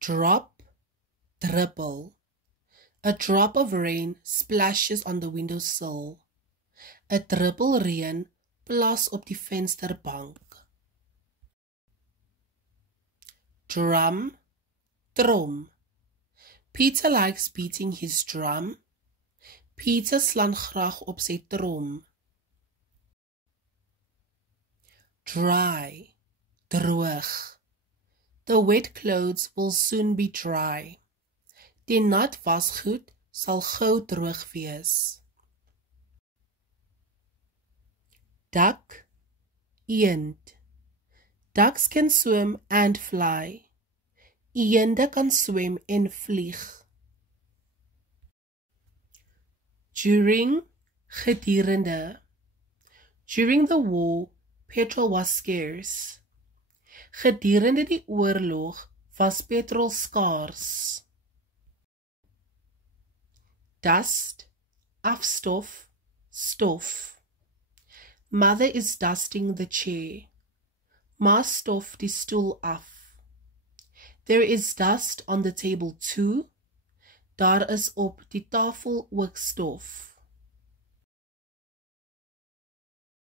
drop, dribble. A drop of rain splashes on the windowsill. 'n druppel reën plas op die vensterbank. Drum, trom. Peter likes beating his drum. Peter slaan graag op sy trom. Dry, droog. The wet clothes will soon be dry. Die nat wasgoed sal gou droog wees. Duck, eend. Ducks can swim and fly. Eende kan swem en vlieg. During, gedurende. During the war, petrol was scarce. Gedurende die oorlog was petrol skaars. Dust, afstof, stof. Mother is dusting the chair. Ma stof die stoel af. There is dust on the table too. Daar is op die tafel ook stof.